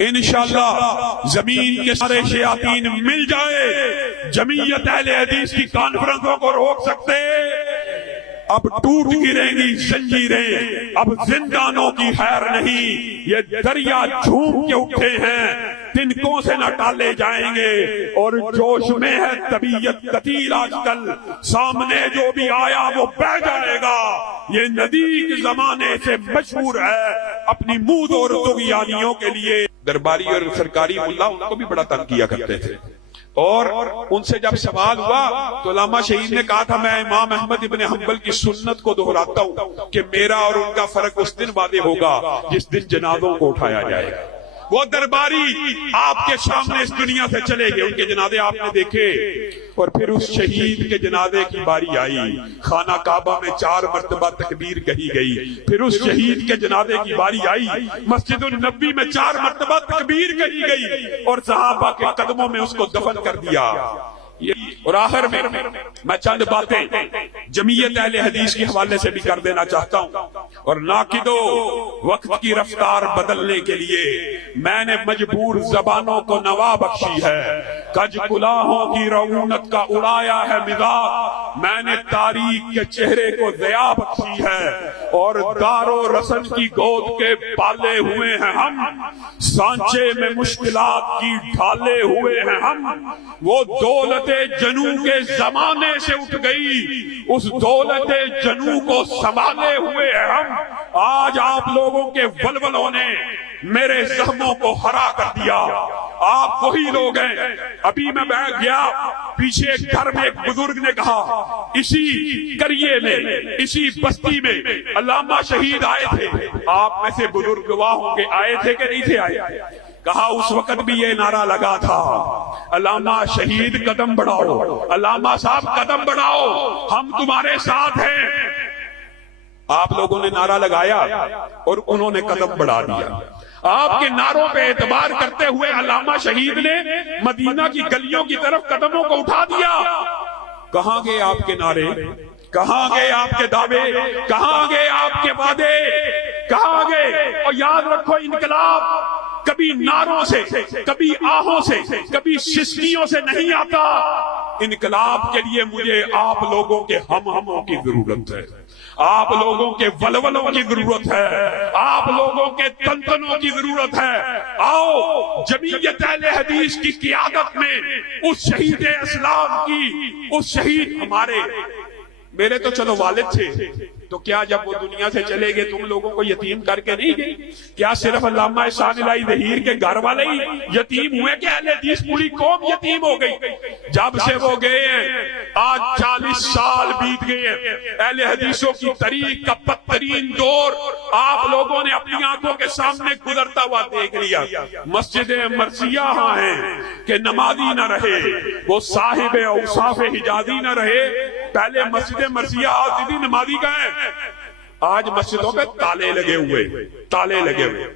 انشاءاللہ زمین کے سارے شیاطین مل جائے، جمعیت اہل حدیث کی کانفرنسوں کو روک سکتے؟ اب ٹوٹ گریں گی زنجیریں، اب زندانوں کی خیر نہیں، یہ دریا جھوم کے اٹھے ہیں، تنکوں سے نہ ٹالے جائیں گے، اور جوش میں ہے طبیعت قتیل آج کل، سامنے جو بھی آیا وہ بہ جائے گا۔ یہ ندی زمانے سے مشہور ہے اپنی مود اور طغیانیوں کے لیے۔ درباری اور سرکاری ملا ان کو بھی بڑا تنگ کیا کرتے تھے، اور ان سے جب سوال ہوا تو علامہ شہید نے کہا تھا میں امام احمد ابن حنبل کی سنت کو دہراتا ہوں کہ میرا اور ان کا فرق اس دن واضح ہوگا جس دن جنازوں کو اٹھایا جائے گا۔ وہ درباری آپ کے سامنے اس دنیا سے چلے گئے، ان کے جنازے آپ نے دیکھے، اور پھر اس شہید کے جنازے کی باری آئی، خانہ کعبہ میں 4 مرتبہ تکبیر کہی گئی، پھر اس شہید کے جنازے کی باری آئی، مسجد النبی میں 4 مرتبہ تکبیر کہی گئی، اور صحابہ کے قدموں میں اس کو دفن کر دیا۔ اور آخر میں چند باتیں جمعیت اہل حدیث کے حوالے سے بھی کر دینا چاہتا ہوں، اور ناقدو وقت کی رفتار بدلنے کے لیے میں نے مجبور زبانوں کو نوا بخشی ہے، کج کلاہوں کی رعونت کا اڑایا ہے مزاج، میں نے تاریخ کے چہرے کو ضیاء بخشی ہے، اور دار و رسن کی گود کے پالے ہوئے ہیں ہم، سانچے میں مشکلات کی ڈھالے ہوئے ہیں ہم، وہ دولت جنو کے زمانے سے اٹھ گئی، اس دولت جنو کو سنبھالے ہوئے ہیں ہم، آج آپ لوگوں کے ولولوں نے میرے زخموں کو ہرا کر دیا، آپ وہی لوگ ہیں۔ ابھی میں بیٹھ گیا، پیچھے ایک گھر میں ایک بزرگ نے کہا اسی کریے میں، اسی بستی میں علامہ شہید آئے تھے، آپ میں سے بزرگ گواہ ہوں گے، آئے تھے کہ نہیں تھے آئے؟ کہا اس وقت بھی یہ نعرہ لگا تھا علامہ شہید قدم بڑھاؤ، علامہ صاحب قدم بڑھاؤ، ہم تمہارے ساتھ ہیں۔ آپ لوگوں نے نعرہ لگایا اور انہوں نے قدم بڑھا دیا۔ آپ کے نعروں پہ اعتبار کرتے ہوئے علامہ شہید نے مدینہ کی گلیوں کی طرف قدموں کو اٹھا دیا۔ کہاں گئے آپ کے نعرے؟ کہاں گئے آپ کے دعوے؟ کہاں گئے آپ کے وعدے؟ کہاں گئے؟ اور یاد رکھو انقلاب کبھی نعروں سے، کبھی آہوں سے، کبھی سسکیوں سے نہیں آتا، انقلاب کے لیے مجھے آپ لوگوں کے ہموں کی ضرورت ہے، آپ لوگوں کے ولولوں کی ضرورت ہے، آپ لوگوں کے تنتنوں کی ضرورت ہے۔ آؤ جمعیت اہل حدیث کی قیادت میں اس شہید اسلام کی، اس شہید میرے تو چلو والد تھے، تو کیا جب وہ دنیا سے چلے گئے تم لوگوں کو یتیم کر کے نہیں گئے؟ کیا صرف علامہ احسان الہی ظہیر کے گھر والے ہی یتیم ہوئے کہ اہل حدیث پوری قوم یتیم ہو گئی؟ جب سے وہ گئے ہیں آج 40 سال بیت گئے ہیں، اہل حدیثوں کی تاریخ کا بدترین دور آپ لوگوں نے اپنی آنکھوں کے سامنے گزرتا ہوا دیکھ لیا۔ مسجد مرثیہ ہاں ہیں کہ نمازی نہ رہے، وہ صاحب اوصاف حجازی نہ رہے، پہلے مسجد مرثیہ آتی تھی، نمازی کا ہے، آج مسجدوں پہ تالے لگے ہوئے۔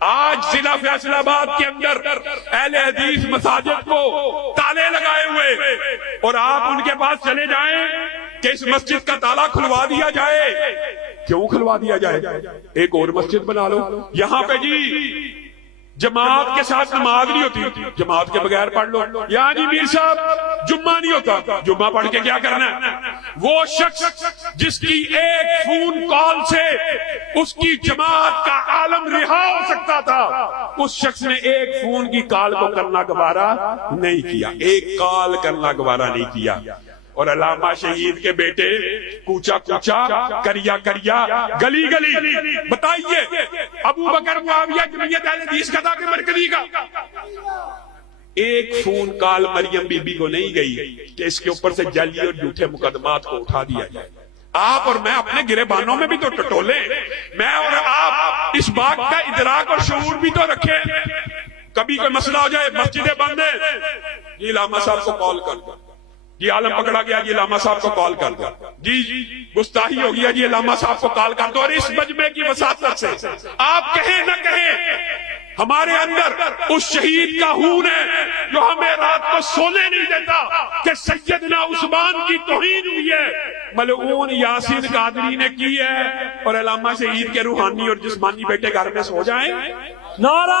آج ضلع فیصل آباد کے اندر اہل حدیث مساجد کو تالے لگائے ہوئے، اور آپ ان کے پاس چلے جائیں کہ اس مسجد کا تالا کھلوا دیا جائے۔ کیوں کھلوا دیا جائے؟ ایک اور مسجد بنا لو۔ یہاں پہ جی جماعت کے ساتھ نماز نہیں ہوتی، جماعت کے بغیر پڑھ لو۔ یہاں جی میر صاحب جمعہ نہیں ہوتا، جمعہ پڑھ کے کیا کرنا ہے؟ وہ شخص جس کی ایک فون کال سے اس کی جماعت کا عالم رہا ہو سکتا تھا، اس شخص نے ایک فون کی کال کو کرنا گوارا نہیں کیا، ایک کال کرنا گوارا نہیں کیا۔ اور علامہ شہید کے بیٹے کوچا کریا گلی بتائیے ابو بکر معاویہ جمعیت اہل حدیث کا تھا کہ مرکزی کا؟ ایک phone call Maryam Bibi کو نہیں گئی کہ اس کے اوپر سے جعلی اور جھوٹے مقدمات کو اٹھا دیا جائے۔ آپ اور میں اپنے گریبانوں میں بھی تو ٹٹولے، میں اور آپ اس بات کا ادراک اور شعور بھی تو رکھیں۔ کبھی کوئی مسئلہ ہو جائے، مسجدیں بند ہیں، جی علامہ صاحب کو کال کر دو، جی عالم پکڑا گیا، جی علامہ صاحب کو کال کر دو، جی گستاخی ہو گیا، جی علامہ صاحب کو کال کر دو۔ اور اس مجمع کی وساطت سے آپ کہیں نہ کہیں ہمارے اندر اس شہید کا خون ہے جو ہمیں رات کو سونے نہیں دیتا کہ سیدنا عثمان کی توہین ہوئی ہے، ملعون یاسین قادری نے کی ہے، اور علامہ شہید کے روحانی اور جسمانی بیٹے گھر میں سو جائیں۔ نعرہ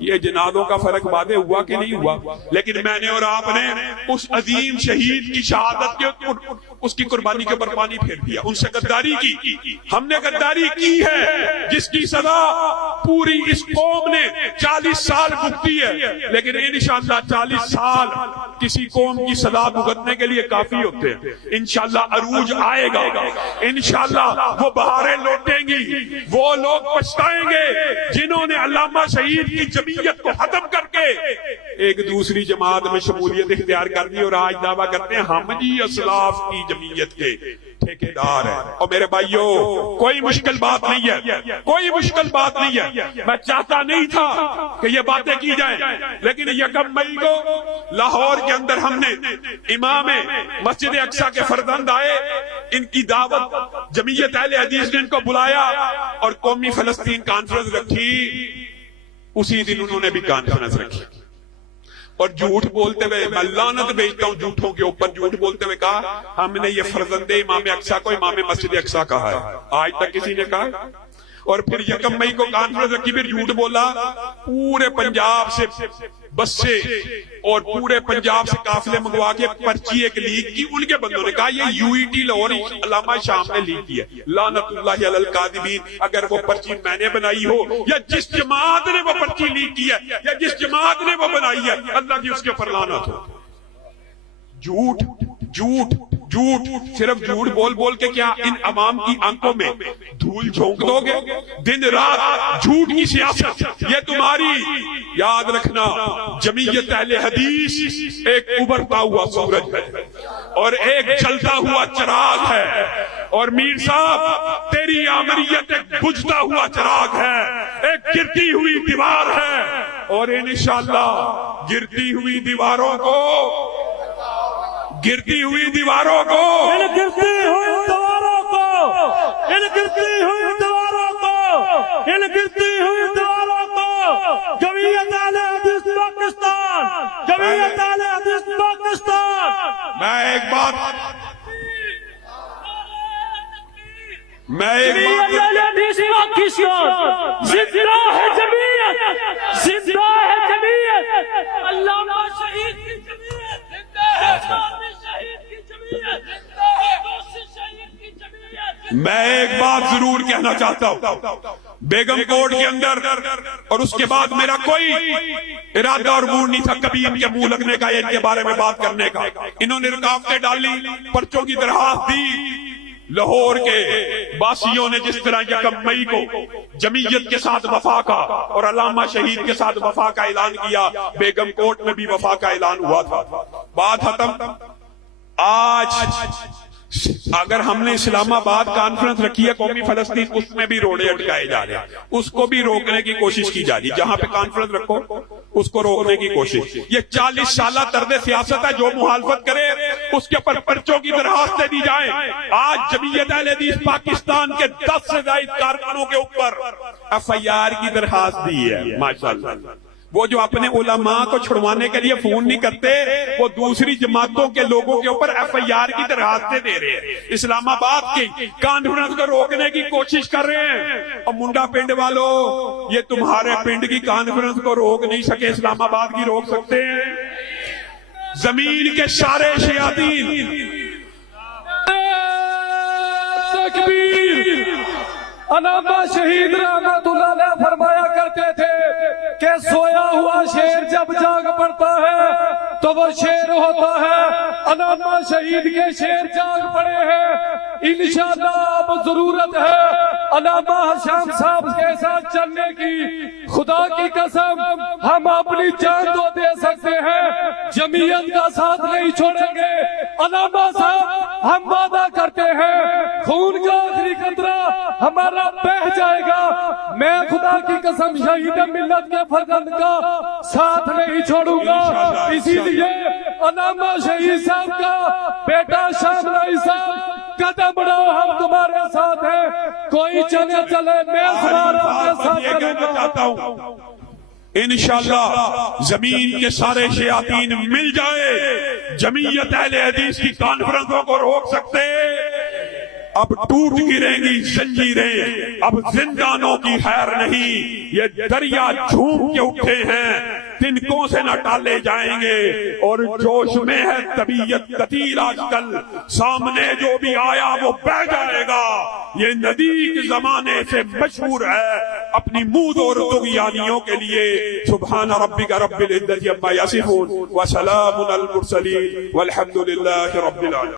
یہ جنازوں کا فرق واضح ہوا کہ نہیں ہوا؟ لیکن میں نے اور آپ نے اس عظیم شہید کی شہادت کے اس کی قربانی کے اوپر پانی پھیر دیا، ان سے غداری کی. ہم نے غداری کی ہے جس کی سزا پوری اس قوم نے 40 سال بھگتی ہے، لیکن انشاءاللہ 40 سال کسی قوم کی سزا بھگتنے کے لیے کافی ہوتے ہیں. انشاءاللہ عروج آئے گا، انشاءاللہ وہ بہاریں لوٹیں گی، وہ لوگ پچھتائیں گے جنہوں نے علامہ شہید کی جمعیت کو ختم کر کے ایک دوسری جماعت میں شمولیت اختیار کر دی اور آج دعویٰ کرتے ہیں ہم جی اسلاف کی جمعیت کے ٹھیکیدار ہیں. اور میرے بھائیوں کوئی مشکل بات نہیں ہے، کوئی مشکل بات نہیں ہے. میں چاہتا نہیں تھا کہ یہ باتیں کی جائیں، لیکن یکم مئی کو لاہور کے اندر ہم نے امام مسجد اقصی کے فرزند آئے، ان کی دعوت جمعیت اہل حدیث نے ان کو بلایا اور قومی فلسطین کانفرنس رکھی. اسی دن انہوں نے بھی کانفرنس رکھی اور جھوٹ بولتے ہوئے، میں لعنت بھیجتا ہوں جھوٹوں کے اوپر، جھوٹ بولتے ہوئے کہا ہم نے یہ فرزند امام اقصی کو امام مسجد اقصی کہا ہے. آج تک کسی نے کہا؟ اور پھر یکم مئی کو کانفرنس رکھی، پھر جھوٹ بولا. پورے پنجاب سے بس سے اور پورے پنجاب سے قافلے منگوا کے پرچی ایک لیک کی. ان کے بندوں نے کہا یہ یو ای ٹی لاہور علامہ شام نے لیک کی ہے. لعنت اللہ علی الکاذبین. اگر وہ پرچی میں نے بنائی ہو یا جس جماعت نے وہ پرچی لیک کی ہے یا جس جماعت نے وہ بنائی ہے، اللہ کی اس کے اوپر لعنت ہو. جھوٹ جھوٹ جھوٹ، صرف جھوٹ بول بول کے کیا ان عوام کی آنکھوں میں دھول جھونک دو گے؟ دن رات جھوٹ کی سیاست، یہ تمہاری. یاد رکھنا جمعیت اہل حدیث ایک ابھرتا ہوا سورج ہے اور ایک جلتا ہوا چراغ ہے، اور میر صاحب تیری آمریت ایک بجھتا ہوا چراغ ہے، ایک گرتی ہوئی دیوار ہے، اور انشاءاللہ گرتی ہوئی دیواروں کو گرتی ہوئی دیواروں کو گرتی ہوئی دیواروں کو گرتی ہوئی دیواروں کو گرتی ہوئی دیواروں کو جمعیت اہل حدیث پاکستان، جمعیت اہل حدیث پاکستان. میں ایک بات جمعیت اہل حدیث پاکستان زندہ ہے، جمعیت زندہ ہے، جمعیت علامہ شہید کی جمعیت زندہ ہے، میں ایک بات ضرور کہنا چاہتا ہوں. بیگم کوٹ کے اندر اور اس کے بعد میرا کوئی ارادہ اور موڈ نہیں تھا کبھی ان کے منہ لگنے کا یا ان کے بارے میں بات کرنے کا. انہوں نے رکاوٹیں ڈالی، پرچوں کی درخواست دی. لاہور کے باسیوں نے جس طرح یکم مئی کو جمعیت کے ساتھ وفا کا اور علامہ شہید کے ساتھ وفا کا اعلان کیا، بیگم کوٹ میں بھی وفا کا اعلان ہوا تھا. بات ختم. آج اگر ہم نے اسلام آباد کانفرنس رکھی ہے قومی فلسطین، اس میں بھی روڑے اٹکائے جا رہے ہیں، اس کو بھی روکنے کی کوشش کی جا رہی. جہاں پہ کانفرنس رکھو اس کو روکنے کی کوشش. یہ 40 سالہ طرز سیاست ہے، جو مخالفت کرے اس کے اوپر پرچوں کی درخواستیں دی جائیں. آج جمعیت اہل حدیث پاکستان کے 10 سے زائد کارکنوں کے اوپر ایف آئی آر کی درخواست دی ہے. ماشاءاللہ وہ جو اپنے علماء کو چھڑوانے کے لیے فون نہیں کرتے، وہ دوسری جماعتوں کے لوگوں کے اوپر ایف آئی آر کی درخواستیں دے رہے ہیں. اسلام آباد کی کانفرنس کو روکنے کی کوشش کر رہے ہیں. اور منڈا پنڈ والوں، یہ تمہارے پنڈ کی کانفرنس کو روک نہیں سکے، اسلام آباد کی روک سکتے ہیں. زمین کے سارے شیاطین تکبیر. علامہ شہید رحمت اللہ علیہ فرمایا کرتے تھے کہ سویا ہوا شیر جب جاگ پڑتا ہے تو وہ شیر ہوتا ہے. علامہ شہید کے شیر جاگ پڑے ہیں. انشاءاللہ اب ضرورت ہے علامہ شام صاحب کے ساتھ چلنے کی. خدا کی قسم ہم اپنی جان تو دے سکتے ہیں، جمعیت کا ساتھ نہیں چھوڑیں گے. علامہ صاحب ہم وعدہ کرتے ہیں خون کا آخری قطرہ ہمارا بہہ جائے گا. میں خدا کی قسم شہید ملت کے فرزند کا ساتھ نہیں چھوڑوں گا. اسی لیے علامہ شہید صاحب کا بیٹا شام رائی صاحب قدم بڑھاؤ، ہم تمہارے ساتھ ہیں. کوئی چلے چلے میں تمہارے ساتھ چاہتا ہوں. انشاءاللہ زمین کے سارے شیاطین مل جائے، جمعیت اہل حدیث کی کانفرنسوں کو روک سکتے اب ٹوٹ گریں گی زنجیریں، اب زندانوں کی خیر نہیں، یہ دریا جھوم کے اٹھے ہیں، تنکوں سے نہ ٹالے جائیں گے، اور جوش میں ہے طبیعت قتیل آج کل، سامنے جو بھی آیا وہ بہ جائے گا، یہ ندیک زمانے سے مشہور ہے اپنی مود اور طغیانیوں کے لیے۔ سبحان ربک رب العزت عما یصفون وسلام علی المرسلین والحمد للہ رب العالمین۔